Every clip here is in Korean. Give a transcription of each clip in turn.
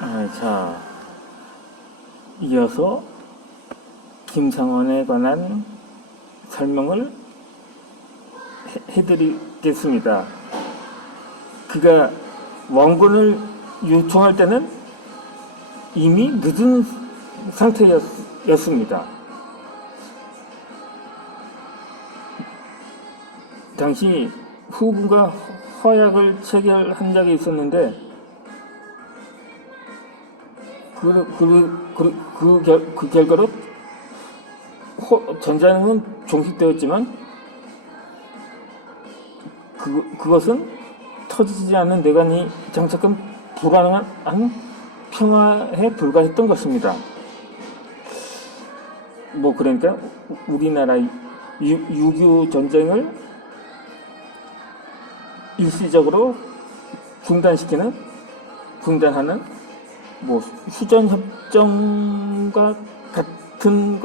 자, 이어서 김상원에 관한 설명을 해드리겠습니다. 그가 원본을 요청할 때는 이미 늦은 상태였습니다. 당시 후군과 허약을 체결한 적이 있었는데 그 결과로 전자는 종식되었지만 그것은 터지지 않는 내관이 장착한 불가능한 평화에 불과했던 것입니다. 그러니까 우리나라 6.25 전쟁을 일시적으로 중단하는 휴전협정과 같은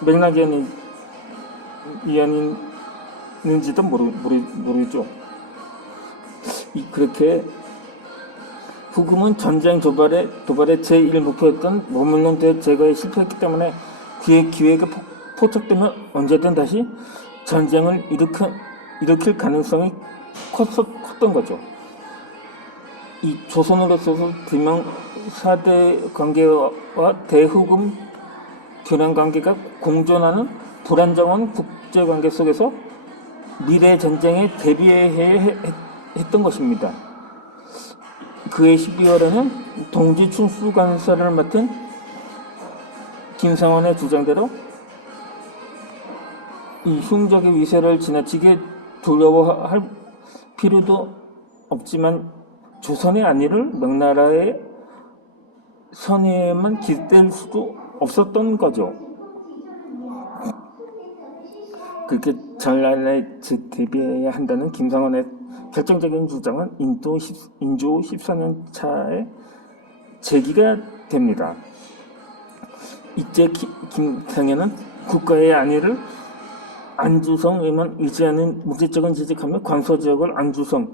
맥락이었는지도 모르겠죠. 그렇게 후금은 전쟁 도발의 제1 목표였던 원문론 제거에 실패했기 때문에 그의 기회가 포착되면 언제든 다시 전쟁을 일으킬 가능성이 컸던 거죠. 이 조선으로서 대명 4대 관계와 대후금 교란 관계가 공존하는 불안정한 국제관계 속에서 미래 전쟁에 대비해야 했던 것입니다. 그해 12월에는 동지 충수 관사를 맡은 김상원의 주장대로 이 흉적의 위세를 지나치게 두려워할 필요도 없지만 조선의 안위를 명나라의 선의에만 기댈 수도 없었던 거죠. 그렇게 전란에 대비해야 한다는 김상원의 결정적인 주장은 인조 14년 차에 제기가 됩니다. 이때 김상현은 국가의 안위를 안주성에만 의지하는 문제적인 지적하며 관서지역을 안주성,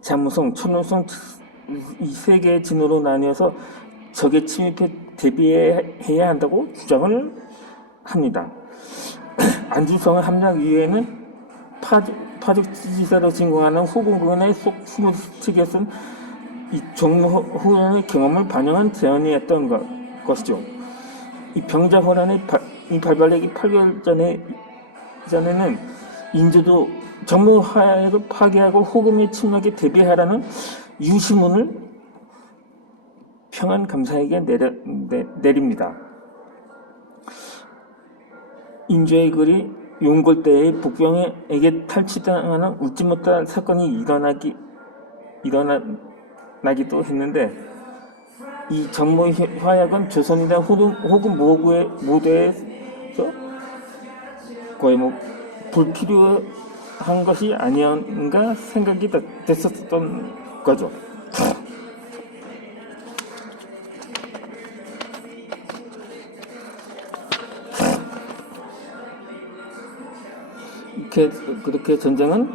자무성, 천호성 이 세 개의 진으로 나뉘어서 적의 침입에 대비해야 한다고 주장을 합니다. 안주성의 함락 이후에는 파죽지세로 진공하는 후금군의 숨을 쓴 이 종로호연의 경험을 반영한 제안이었던 것이죠. 이 병자호란의 발발하기 8개월 전에는 인조도 정무하역을 파괴하고 후금의 침략에 대비하라는 유시문을 평안감사에게 내립니다. 인조의 글이 용골대의 복병에게 탈취당하는 웃지 못할 사건이 일어나기도 했는데 이 정무화약은 조선이나 혹은 모두에서 거의 불필요한 것이 아니었는가 생각이 됐었던 거죠. 그렇게 전쟁은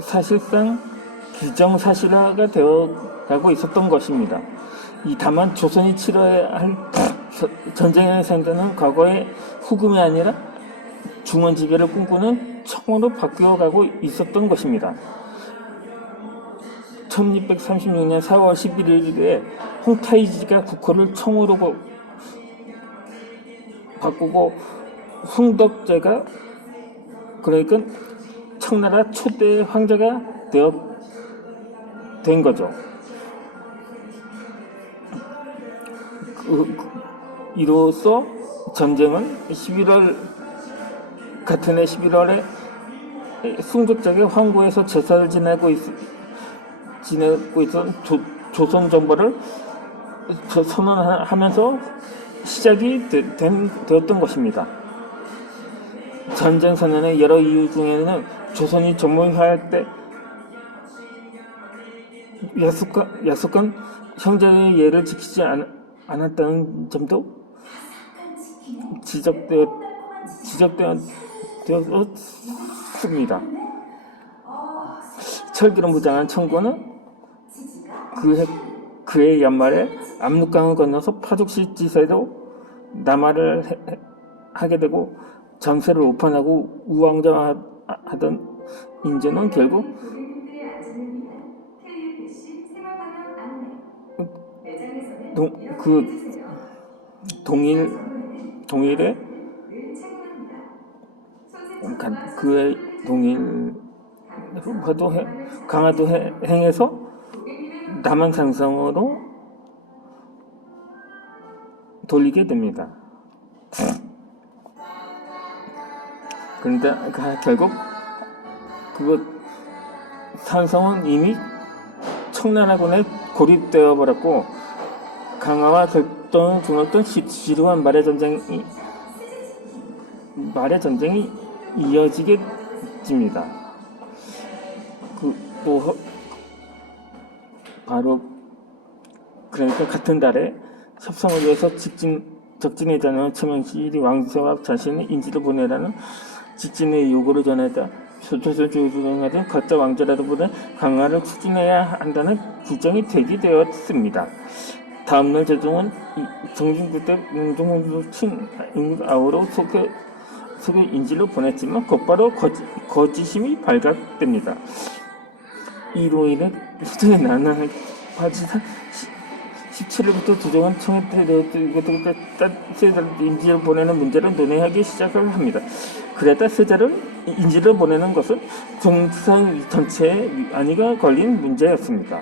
사실상 기정사실화가 되어가고 있었던 것입니다. 다만 조선이 치러야 할 전쟁의 상대는 과거의 후금이 아니라 중원지배를 꿈꾸는 청으로 바뀌어가고 있었던 것입니다. 1636년 4월 11일에 홍타이지가 국호를 청으로 바꾸고 흥덕제가 그러니까 청나라 초대 황제가 된 거죠. 이로써 전쟁은 같은 해 11월에 숭덕제가 황구에서 제사를 지내고 있던 조선 정벌을 선언하면서 시작이 되었던 것입니다. 전쟁 선언의 여러 이유 중에는 조선이 정무화할 때 약속한 형제의 예를 지키지 않았다는 점도 지적되었습니다. 철기로 무장한 청군은 그해 연말에 압록강을 건너서 파죽시 지사로 남하를 하게 되고 전세를 오판하고 우왕좌왕하던 인조는 결국 그 동일에 그의 동일 강화도 행에서 남한산성으로 돌리게 됩니다. 그런데 결국 그 산성은 이미 청나라군에 고립되어 버렸고 강화와 결전을 중었던 지루한 말의 전쟁이 이어지게 됩니다. 바로 그러니까 같은 달에 협상을 위해서 적진회장은 최명실이 왕세와 자신의 인지를 보내라는 직진의 요구를 전하다 조조를 조종하던 가짜 왕자라도 보다 강화를 추진해야 한다는 규정이 되었습니다. 다음날 제종은 정중부대 운동원으로 친 아우로 속에 인지로 보냈지만 곧바로 거짓임이 발각됩니다. 이로 인해 수정에 난항을 화지사 17일부터 조정은 청해들에 인지를 보내는 문제를 논의하기 시작을 합니다. 그러다 세자를 인지를 보내는 것은 정상 전체에 안위가 걸린 문제였습니다.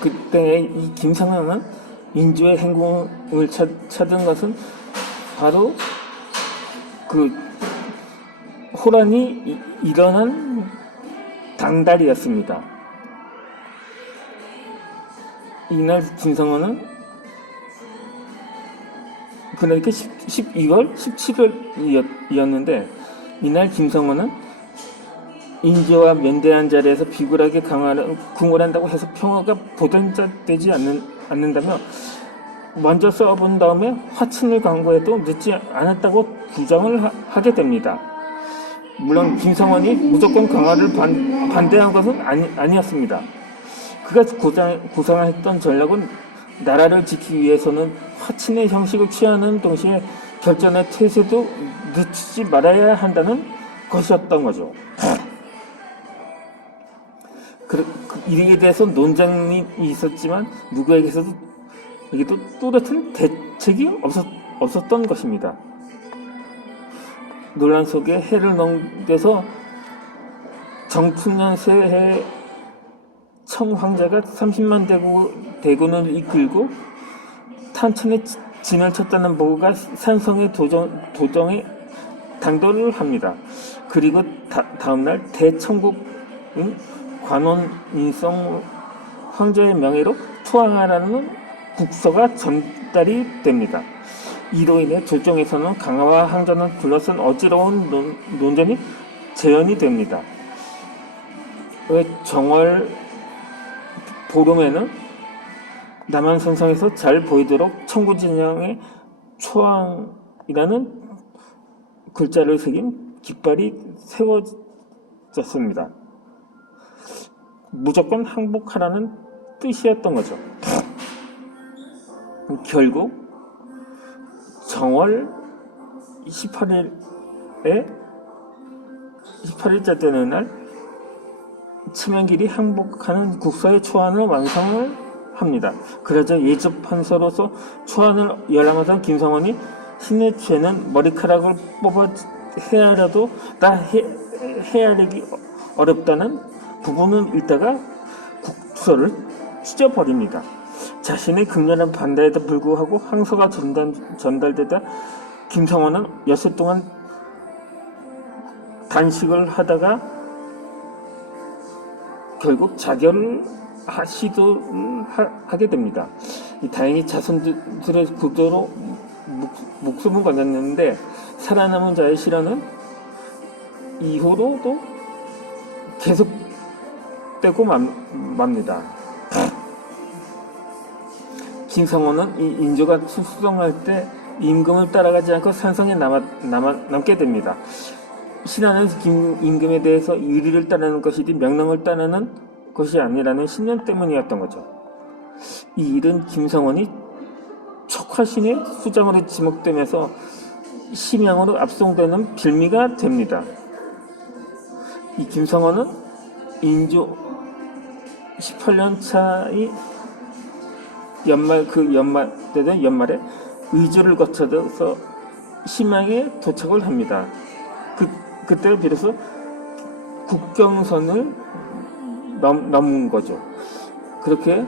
그때 이 김상황은 인조의 행궁을 찾은 것은 바로 그 호란이 일어난 당달이었습니다. 이날 김상황은 그러니까 12월 17일이었는데 이날 김성원은 인조와 면대한 자리에서 비굴하게 궁을 한다고 해서 평화가 보장되지 않는다며 먼저 써본 다음에 화친을 강구해도 늦지 않았다고 주장을 하게 됩니다. 물론 김성원이 무조건 강화를 반대한 것은 아니었습니다. 그가 구상했던 전략은 나라를 지키기 위해서는 화친의 형식을 취하는 동시에 결전의 태세도 늦추지 말아야 한다는 것이었던 거죠. 이에 대해서 논쟁이 있었지만 누구에게서도 또렷한 대책이 없었던 것입니다. 논란 속에 해를 넘겨서 정춘년 새해 청황제가 30만 대군을 이끌고 탄천에 진을 쳤다는 보고가 산성의 도정에 당도를 합니다. 그리고 다음날 대청국은 관원 인성 황제의 명예로 투항하라는 국서가 전달이 됩니다. 이로 인해 조정에서는 강화와 항전을 둘러싼 어지러운 논전이 재현이 됩니다. 정월 보름에는 남한산성에서 잘 보이도록 청구진영에 초항이라는 글자를 새긴 깃발이 세워졌습니다. 무조건 항복하라는 뜻이었던 거죠. 결국 정월 18일째 되는 날 치명길이 항복하는 국서의 초안을 완성을 합니다. 그러자 예접판서로서 초안을 열람하던 김성원이 신의 죄는 머리카락을 뽑아 헤아려도 헤아리기 어렵다는 부분을 읽다가 국서를 찢어버립니다. 자신의 극렬한 반대에도 불구하고 항서가 전달되다 김성원은 엿새 동안 단식을 하다가 결국 자결을 시도를 하게 됩니다. 다행히 자손들의 구조로 목숨을 건졌는데 살아남은 자의 실현은 이후로도 계속되고 맙니다. 김성원은 이 인조가 수성할 때 임금을 따라가지 않고 산성에 남게 됩니다. 신하는 임금에 대해서 의리를 따르는 것이지 명령을 따르는 것이 아니라는 신념 때문이었던 거죠. 이 일은 김성원이 촉화신의 수장으로 지목되면서 심양으로 압송되는 빌미가 됩니다. 이 김성원은 인조 18년 차의 연말에 의주를 거쳐서 심양에 도착을 합니다. 그때 비로소 국경선을 넘은 거죠. 그렇게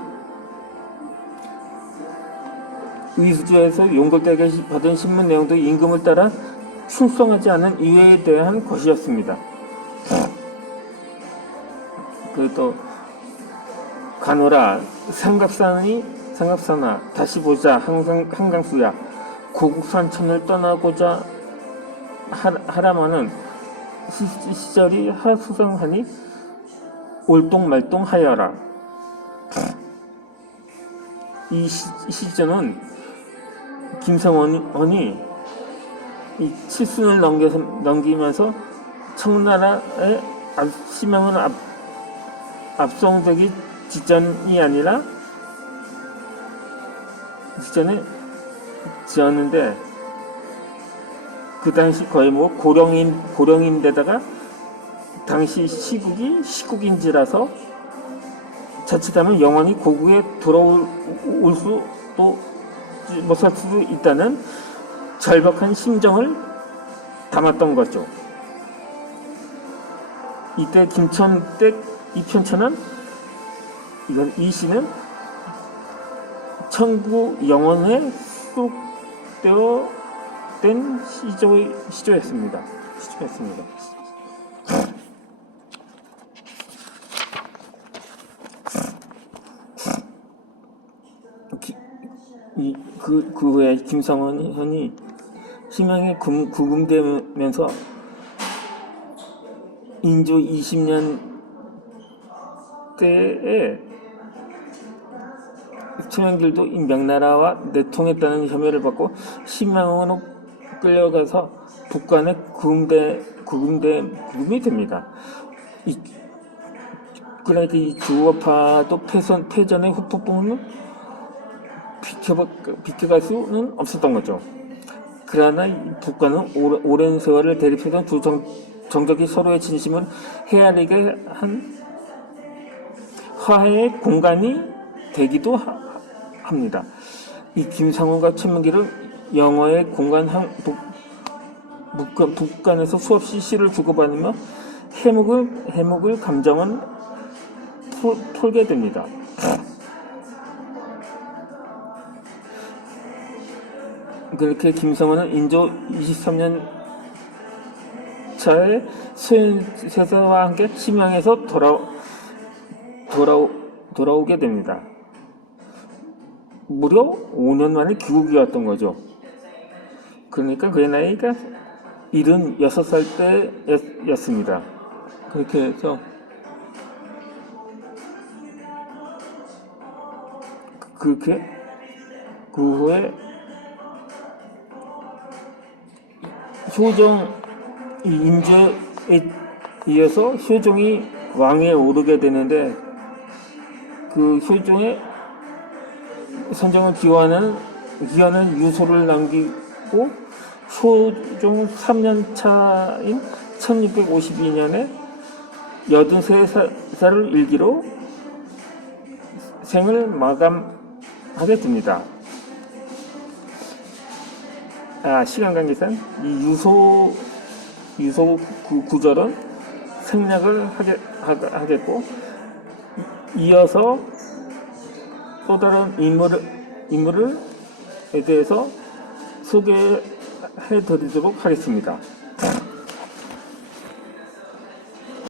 의주에서 용골대에게 받은 신문 내용도 임금을 따라 충성하지 않은 이유에 대한 것이었습니다. 그또 가노라 삼갑산아 다시 보자 한강수야 고국산천을 떠나고자 하라마는 시절이 하수성하니 올동말동하여라. 이 시절은 김성원이 이 칠순을 넘기면서 청나라의 심양은 압송되기 직전이 아니라 직전에 지었는데 그 당시 거의 고령인데다가 당시 시국이 시국인지라서 자칫하면 영원히 고국에 돌아올 수도 못할 수도 있다는 절박한 심정을 담았던 거죠. 이때 김천댁 이편천은 이 시는 천구 영원에 수록되어 된 시조였습니다. 그 후에 김성원이 심양에 구금되면서 인조 20년 때에 최명길도 명나라와 내통했다는 혐의를 받고 심양으로 끌려가서 북한에 구금이 됩니다. 그러니까 이 주어파도 패전의 후폭풍은 비켜갈 수는 없었던 거죠. 그러나 북한은 오랜 세월을 대립했던 두 정적이 서로의 진심을 헤아리게 한 화해의 공간이 되기도 합니다. 이 김상훈과 최명길은 영어의 공간 북한에서 수없이 시를 주고받으며 해묵을 감정은 풀게 됩니다. 그렇게 김성원은 인조 23년 차에 세세와 함께 심양에서 돌아오게 됩니다. 무려 5년 만에 귀국이었던 거죠. 그러니까 그의 나이가 76살 때였습니다. 그렇게 해서 그 후에 인조에 이어서 효종이 왕위에 오르게 되는데 그 효종의 선정을 기원하는 유소를 남기고 효종 3년 차인 1652년에 83살을 일기로 생을 마감하게 됩니다. 시간 관계상 이 유소 구절은 생략을 하겠고 이어서 또 다른 인물에 대해서 소개해 드리도록 하겠습니다.